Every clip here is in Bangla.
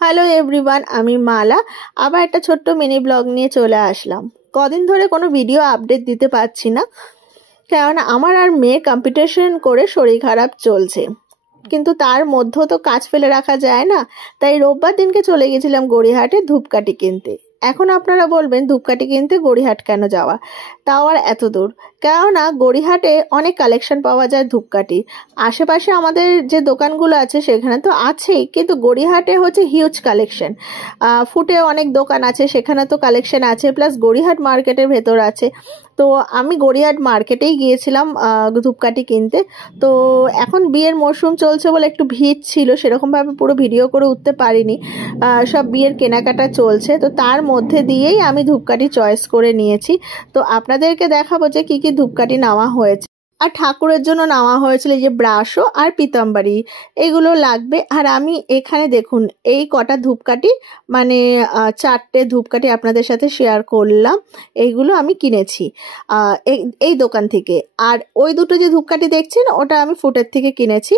হ্যালো এভরিওয়ান, আমি মালা। আবার একটা ছোট্ট মিনি ব্লগ নিয়ে চলে আসলাম। কদিন ধরে কোনো ভিডিও আপডেট দিতে পারছি না, কারণ আমার আর মেয়ে কম্পিটিশন করে শরীর খারাপ চলছে। কিন্তু তার মধ্যেও তো কাজ ফেলে রাখা যায় না, তাই রোববার দিনকে চলে গেছিলাম গড়িয়াহাটে ধূপকাঠি কিনতে। এখন আপনারা বলবেন ধূপকাঠি কিনতে গড়িয়াহাট কেন যাওয়া, তাও আর এত দূর? কেননা গড়িয়াহাটে অনেক কালেকশন পাওয়া যায় ধূপকাঠি। আশেপাশে আমাদের যে দোকানগুলো আছে সেখানে তো আছেই, কিন্তু গড়িয়াহাটে হচ্ছে হিউজ কালেকশন। ফুটে অনেক দোকান আছে, সেখানে তো কালেকশন আছে, প্লাস গড়িয়াহাট মার্কেটের ভেতর আছে। তো আমি গড়িয়াহাট মার্কেটেই গিয়েছিলাম ধূপকাঠি কিনতে। তো এখন বিয়ের মরশুম চলছে বলে একটু ভিড় ছিল, সেরকমভাবে পুরো ভিডিও করে উঠতে পারিনি। সব বিয়ের কেনাকাটা চলছে, তো তার মধ্যে দিয়েই আমি ধূপকাঠি চয়েস করে নিয়েছি। তো আপনাদেরকে দেখাবো যে কি কি ধূপকাঠি নেওয়া হয়েছে। আর ঠাকুরের জন্য নেওয়া হয়েছিল যে ব্রাশও আর পিতাম্বরী, এগুলো লাগবে। আর আমি এখানে দেখুন এই কটা ধূপকাঠি, মানে 4টে ধূপকাঠি আপনাদের সাথে শেয়ার করলাম। এইগুলো আমি কিনেছি এই দোকান থেকে। আর ওই দুটো যে ধূপকাঠি দেখছেন ওটা আমি ফুটের থেকে কিনেছি।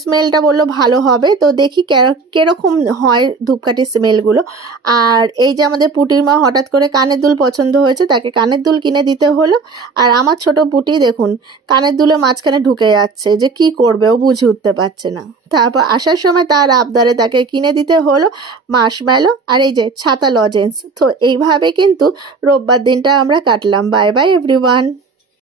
স্মেলটা বললো ভালো হবে, তো দেখি কিরকম হয় ধূপকাঠির স্মেলগুলো। আর এই যে আমাদের পুটির মা হঠাৎ করে কানের দুল পছন্দ হয়েছে, তাকে কানের দুল কিনে দিতে হলো। আর আমার ছোট পুটি দেখুন কানের দুলে মাঝখানে ঢুকে যাচ্ছে, যে কি করবে ও বুঝে উঠতে পারছে না। তারপর আসার সময় তার আবদারে তাকে কিনে দিতে হলো মার্শম্যালো আর এই যে ছাতা লজেন্স। তো এইভাবে কিন্তু রোববার দিনটা আমরা কাটলাম। Bye bye everyone.